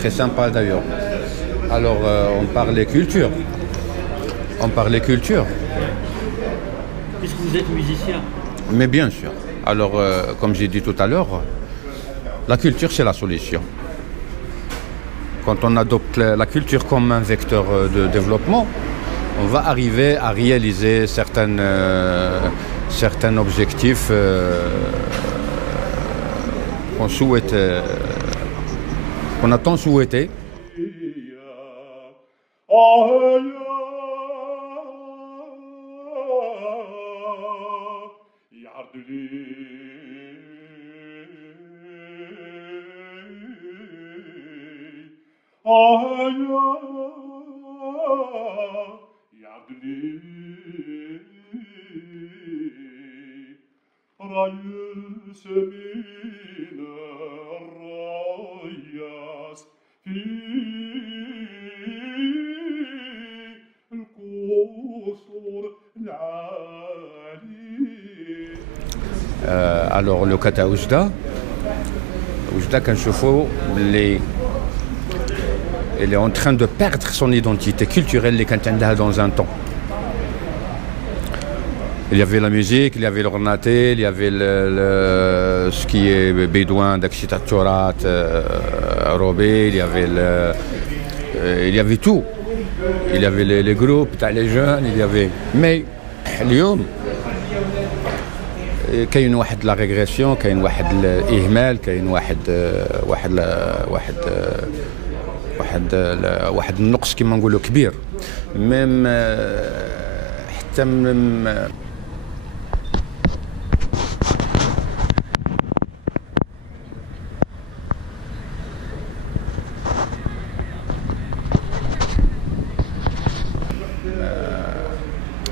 très sympa d'ailleurs. Alors, on parlait culture. On parlait culture. Est-ce que vous êtes musicien? Mais bien sûr. Alors, comme j'ai dit tout à l'heure, la culture, c'est la solution. Quand on adopte la culture comme un vecteur de développement, on va arriver à réaliser certains objectifs qu'on souhaite, qu'on a tant souhaité. Alors le kata Oujda كنشوفوا elle est en train de perdre son identité culturelle اللي كانت عندها dans un temps. Il y avait la musique, il y avait l'ornaté, il y avait ce qui est bédouin, d'Akshita Tchorat, Robé, il y avait tout. Il y avait les groupes, les jeunes, il y avait... Mais, اليوم كاين واحد لا ريغريسيون، كاين واحد الاهمال، كاين واحد النقص كما نقولوا كبير. ميم حتى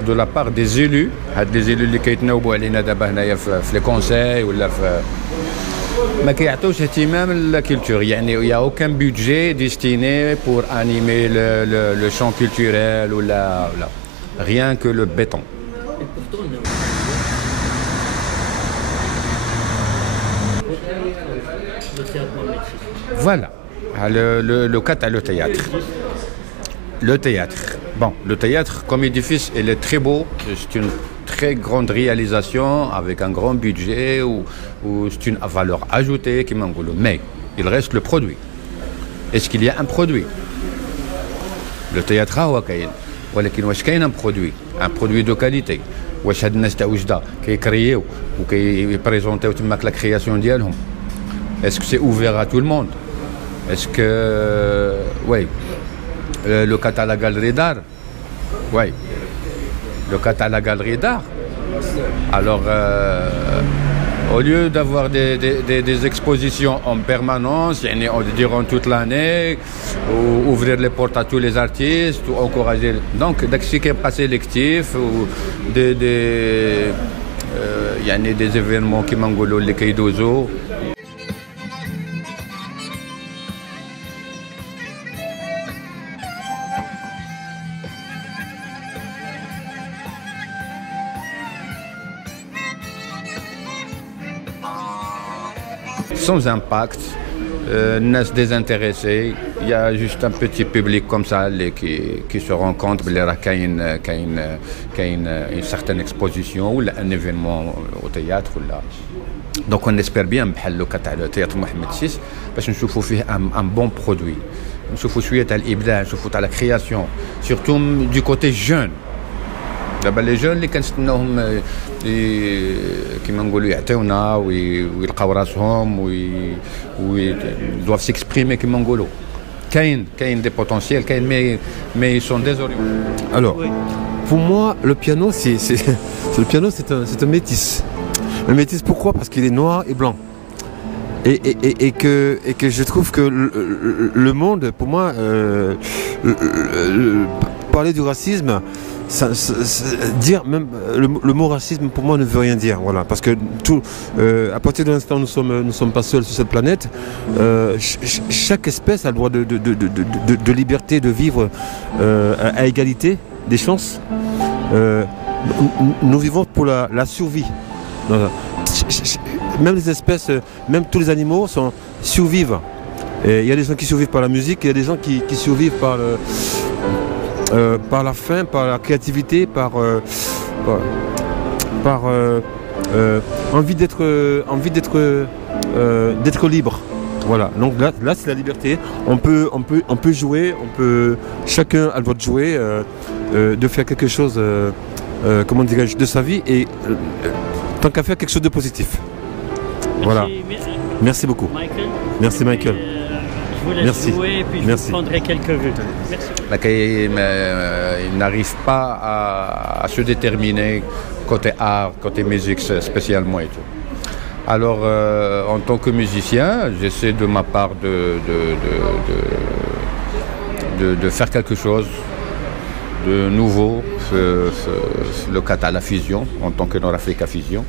de la part des élus, des élus اللي كيتناوبوا علينا دابا هنايا في لي كونساي ولا في ما كيعطيوش اهتمام للكولتور. يعني il y a aucun budget destiné pour animer le champ culturel ولا rien que le béton. Voilà, le cas à le théâtre. Le théâtre. Bon, le théâtre comme édifice, il est très beau. C'est une très grande réalisation avec un grand budget ou c'est une valeur ajoutée qui m'engoule. Mais il reste le produit. Est-ce qu'il y a un produit? Le théâtre هو كاين، ولكن واش كاين un produit de qualité؟ واش هاد الناس تاع وجدة كيكرييو وكيبريزونتيو تماك لا كرياسيون ديالهم؟ Est-ce que c'est ouvert à tout le monde? Est-ce que oui. Le cas à la galerie d'art, oui. Le cas à la galerie d'art. Alors, au lieu d'avoir des expositions en permanence, durant toute l'année, ou ouvrir les portes à tous les artistes, ou encourager. Donc, d'accès pas sélectif, ou des événements qui m'engoulent les Kaidozo. Sans impact, n'est désintéressé, il y a juste un petit public comme ça qui se rencontre, il y a une certaine exposition ou un événement au théâtre. Donc on espère bien le théâtre Mohamed VI parce que nous avons un bon produit. Nous avons la création, surtout du côté jeune. دابا لي جون اللي كنستناوهم كيما نقولوا يعطيونا ويلقاو راسهم doivent s'exprimer كيما نقولوا. كاين des potentiels, كاين mais ils sont désorientés. Alors, pour moi, le piano, le piano, c'est un métis. Un métis, pourquoi? Parce qu'il est noir et blanc. Et que je trouve que le monde, pour moi, parler du racisme, dire même le mot racisme pour moi ne veut rien dire, voilà, parce que à partir de l'instant où nous sommes pas seuls sur cette planète, chaque espèce a le droit de liberté de vivre à égalité des chances. Nous vivons pour la survie. Même les espèces, même tous les animaux survivent Et il y a des gens qui survivent par la musique, il y a des gens qui survivent par la faim, par la créativité, par envie d'être libre. Voilà, donc là c'est la liberté. On peut jouer, chacun a le droit de jouer, de faire quelque chose, comment dirais-je, de sa vie et tant qu'à faire quelque chose de positif. Voilà. Merci beaucoup. Michael. Merci Michael. Je vous laisse jouer et puis je vous prendrai quelques vues. Merci. Il n'arrive pas à se déterminer côté art, côté musique spécialement et tout. Alors, en tant que musicien, j'essaie de ma part de faire quelque chose de nouveau, le Kata, la fusion, en tant que Nord-Africa Fusion.